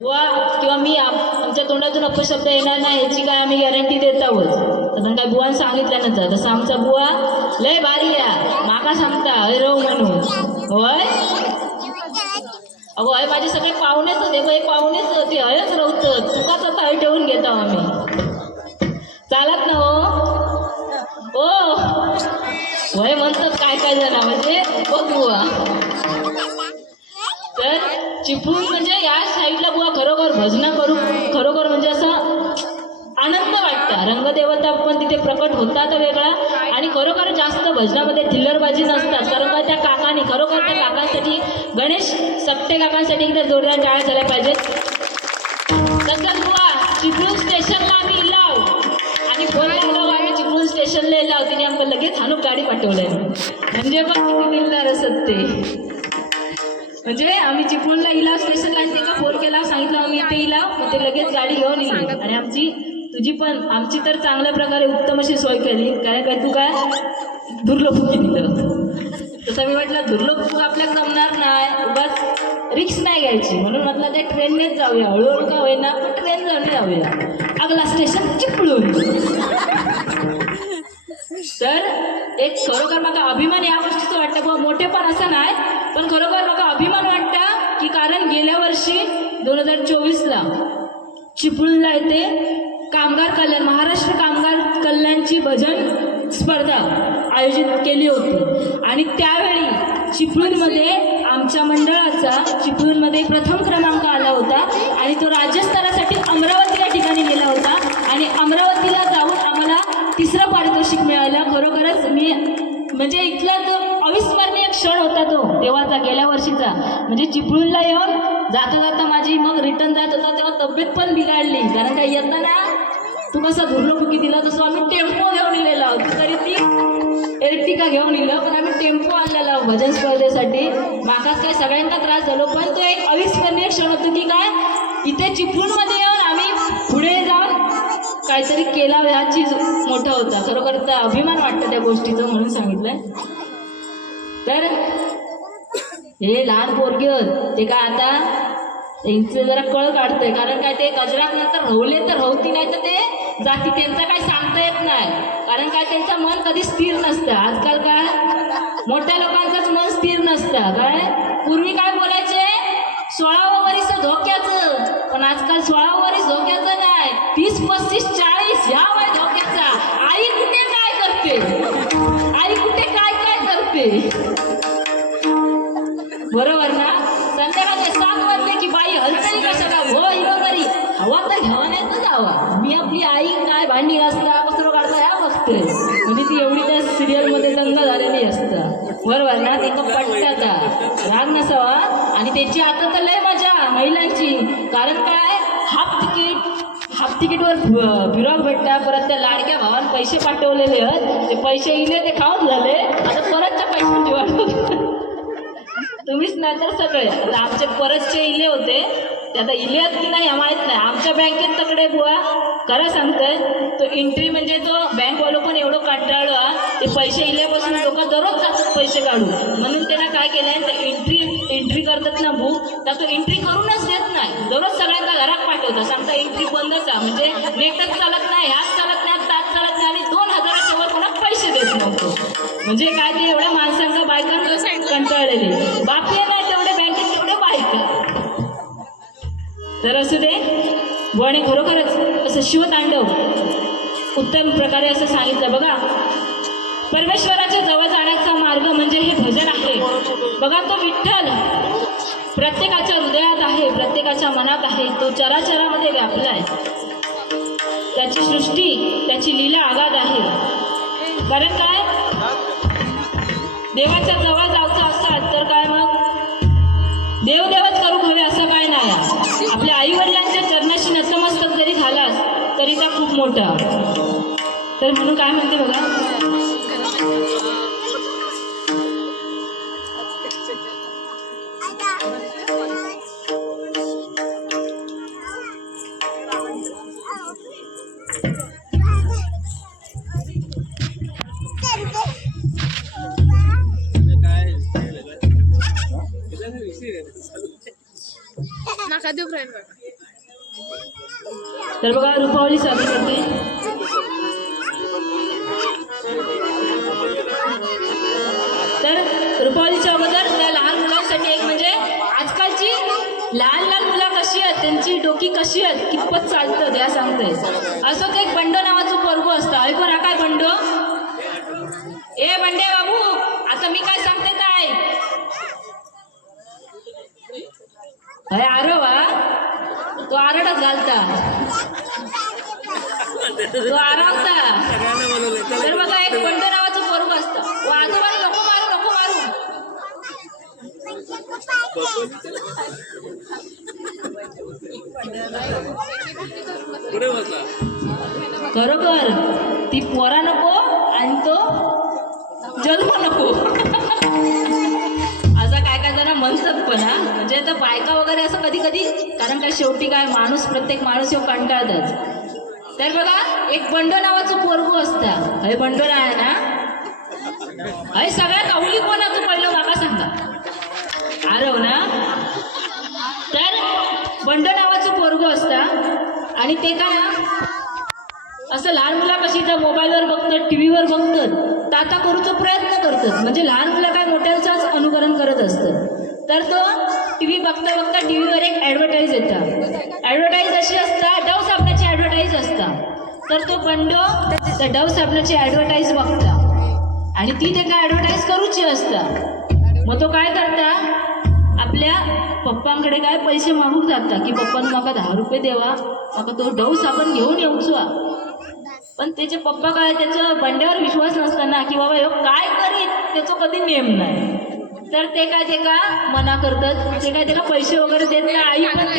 वा किंवा मी आमच्या तोंडातून अपशब्द येणार नाही याची काय आम्ही गॅरंटी देत आहोत. कारण काय बुवान सांगितल्यानंतर तसं आमचा बुवा लय भारी आहे, माका सांगता हय रव म्हणून. होय अगो हय माझे सगळे पाहुणेच होते, एक पाहुणेच होते, हयच रवत तुकाच आता हय ठेवून घेतो आम्ही. चालत ना हो वय म्हणतात काय काय जण म्हणजे बघ बुवा. तर चिपळूण म्हणजे या साईडला बुवा खरोखर भजनं करू, खरोखर म्हणजे असं आनंद वाटतं. रंगदेवता पण तिथे प्रकट होतात वेगळा, आणि खरोखर जास्त भजनामध्ये थिल्लरबाजी नसतात. कारण का त्या काकांनी खरोखर त्या काकांसाठी, गणेश सप्ते काकांसाठी एकदा जोरदार टाळ्या झाल्या पाहिजेत. तसंच बुवा चिपळूण स्टेशनला आम्ही इलाव आणि फोन लावला आम्ही चिपळूण स्टेशनला इलाव, तिने आम्हाला लगेच हाणूक गाडी पाठवली. म्हणजे पण किती दिलदार असत ते. म्हणजे आम्ही चिपळूणला इलाव स्टेशनला आणि त्याचा फोन केला, सांगितलं आम्ही इथे इलाव, मग ते लगेच गाडी घेऊन येईल. आणि आमची तुझी पण आमची तर चांगल्या प्रकारे उत्तम अशी सोय केली. कारण काय तू काय दुर्लभुकी दिलं, तसं मी म्हटलं दुर्लभुक आपल्याला जमणार नाही, उगाच रिक्स नाही घ्यायची, म्हणून म्हटलं ते ट्रेननेच जाऊया, हळूहळू का होईना पण ट्रेन जाऊया. अगला स्टेशन चिपळूण. तर एक खरोखर मला अभिमान या गोष्टीचं वाटतं, बघ मोठेपण असं नाही, पण खरोखर मला अभिमान वाटतं की कारण गेल्या वर्षी 2024ला चिपळूणला येथे कामगार कल्याण, महाराष्ट्र कामगार कल्याणची भजन स्पर्धा आयोजित केली होती. आणि त्यावेळी चिपळूणमध्ये आमच्या मंडळाचा चिपळूणमध्ये प्रथम क्रमांक आला होता आणि तो राज्यस्तरासाठी अमरावती या ठिकाणी गेला होता. आणि अमरावतीला जाऊन आम्हाला तिसरं पारितोषिक मिळालं. खरोखरच मी म्हणजे इथला जो अविस्मरणीय क्षण होता तो तेव्हाचा, गेल्या वर्षीचा. म्हणजे चिपळूणला येऊन जाता जाता माझी मग रिटर्न जात होता तेव्हा तब्येत पण बिघडली. कारण काय येताना तू कसा दुर्लभुकी दिला तसं आम्ही टेम्पो घेऊन इलेला आहोत, तरी ती एर्टिका घेऊन इलं, पण आम्ही टेम्पो आणलेला आहोत भजन स्पर्धेसाठी. मागास काय सगळ्यांना त्रास झालो, पण तो एक अविस्मरणीय क्षण होतो की काय इथे चिपळूणमध्ये येऊन आम्ही पुढे जाऊन काहीतरी केला हा चीज मोठा होता. खरोखर तर अभिमान वाटतं त्या गोष्टीचं, म्हणून सांगितलंय. तर हे लहान पोरगी होत ते काय आता त्यांचं जरा कळ काढतंय. कारण काय ते गजरात नंतर रवले तर रवती, नाही तर ते जाती, त्यांचं काय सांगता येत नाही. कारण काय त्यांचं मन कधी स्थिर नसतं. आजकाल काय मोठ्या लोकांचंच मन स्थिर नसतं. काय पूर्वी काय बोलायचे 16वं वर्ष धोक्याचं, पण आजकाल 16वं वर्ष धोक्याचं नाही, 30, 35, 40 ह्या वय धोक्याचा. आई कुठे काय करते, आई कुठे काय काय करते, बरोबर ना. संध्याकाळचे 7 वाजले की बाई हलतरी कशाला, हो इलो तरी हवा तर घ्यावा नाही तर जावा. मी आपली आई काय भांडी घासता कचरो काढता ह्या बघते, म्हणजे ती एवढी त्या सिरियलमध्ये दंग झालेली असतं, बरोबर ना. ते पट्ट्याचा राग नसावा. आणि त्याची आता तर लय मजा महिलांची. कारण काय हाफ तिकीटवर फिरॉक भेटता, परत त्या लाडक्या भावान पैसे पाठवलेले आहेत, ते पैसे इले ते खाऊन झाले, आता परतच्या पैशांची वाट. तुम्हीच नाही तर सगळे. आता आमचे परतचे इले होते ते आता इले आहेत की नाही माहीत नाही. आमच्या बँकेत तकडे बुवा खरं सांगतोय तो एंट्री म्हणजे तो बँकवालो पण एवढं कंटाळलो, ते पैसे इल्यापासून लोक दररोज जातात पैसे काढू. म्हणून त्यांना काय केलंय, ते एंट्री करतात ना बुक, तर तो एंट्री करूनच देत नाही, दररोज सगळ्यांना घरात पाठवतात. सांगता एंट्री बंदच आहे, म्हणजे नेटच चालत नाही, ह्याच चालत नाही, तास चालत नाही, आणि 2000च्या वर कोणा पैसे देत नव्हतो. म्हणजे काय ते एवढ्या माणसांना बायकांना कंटाळलेले, बापले नाही तेवढे बँकेत तेवढे बायका. तर असं ते बुवाने खरोखरच असं शिवतांडव उत्तम प्रकारे असं सांगितलं. बघा परमेश्वराच्या जवळ जाण्याचा मार्ग म्हणजे हे भजन आहे. बघा तो विठ्ठल प्रत्येकाच्या हृदयात आहे, प्रत्येकाच्या मनात आहे, तो चराचरामध्ये व्यापला आहे. त्याची सृष्टी, त्याची लीला आगाध आहे. कारण काय देवाच्या जवळ जायचं असतात तर काय मग देवदेवच करू हवे असं काय नाही. आपल्या आई वडिलांच्या चरणाशी नतमस्तक जरी झालास तरी त्या खूप मोठा. तर म्हणून काय म्हणते बघा, नका देऊ फ्रेंड तर बघा रुपावली चालू करते. तर रुपावलीच्या अगोदर त्या लहान मुलांसाठी एक म्हणजे आजकालची लहान लहान मुलं कशी आहेत, त्यांची डोकी कशी आहेत, कितपत चालतं द्या सांगते. असं एक बंडो नावाचं पोरगं असतं. ऐकू ना काय बंडो? ए बंडे बाबू, आता मी काय सांगते काय अरे आरो वा, तो आरडच घालता, तो आरावता. तर बघा एक बंडो नावाचं पोरगं असतं. व आजोबाला नको मारू नको मारू. खरोखर ती पोरा नको आणि तो जन्म नको असं काय काय जण म्हणतात. पण हा म्हणजे आता बायका वगैरे असं कधी कधी, कारण काय शेवटी काय माणूस, प्रत्येक माणूस ह्यो कंटाळतच. तर बघा एक बंडो नावाचं पोरगू असतं. हे बंडो आहे ना, हे सगळ्यात अवली कोणाचं पडलं बाबा सांगा? आरव ना. तर बंडो नावाचं पोरगू असतं आणि ते काय असं लहान मुलं कशी तर मोबाईलवर बघतात, टी व्हीवर बघतात, ताता करूचा प्रयत्न करतात. म्हणजे लहान मुलं काय मोठ्यांचाच अनुकरण करत असतं. तर तो टी व्ही बघता बघता टी व्हीवर एक ॲडव्हर्टाईज येतात. ॲडव्हर्टाईज अशी असतात, डव साबणाची ॲडव्हर्टाईज असतात. तर तो बंडो त्या डव साबणाची ॲडव्हर्टाईज बघता आणि ती ते काय ॲडव्हर्टाईज करूची असतात. मग तो काय करता, आपल्या पप्पांकडे काय पैसे मागून जाता की पप्पानं माका 10 रुपये देवा, माका तो डव साबण घेऊन येऊचो. पण त्याचे पप्पा काय, त्याच्या बंड्यावर विश्वास नसताना की बाबा ह्यो काय करीत त्याचा कधी नेम नाही. तर ते काय मना करतात, ते काय पैसे वगैरे देत नाही. आई पण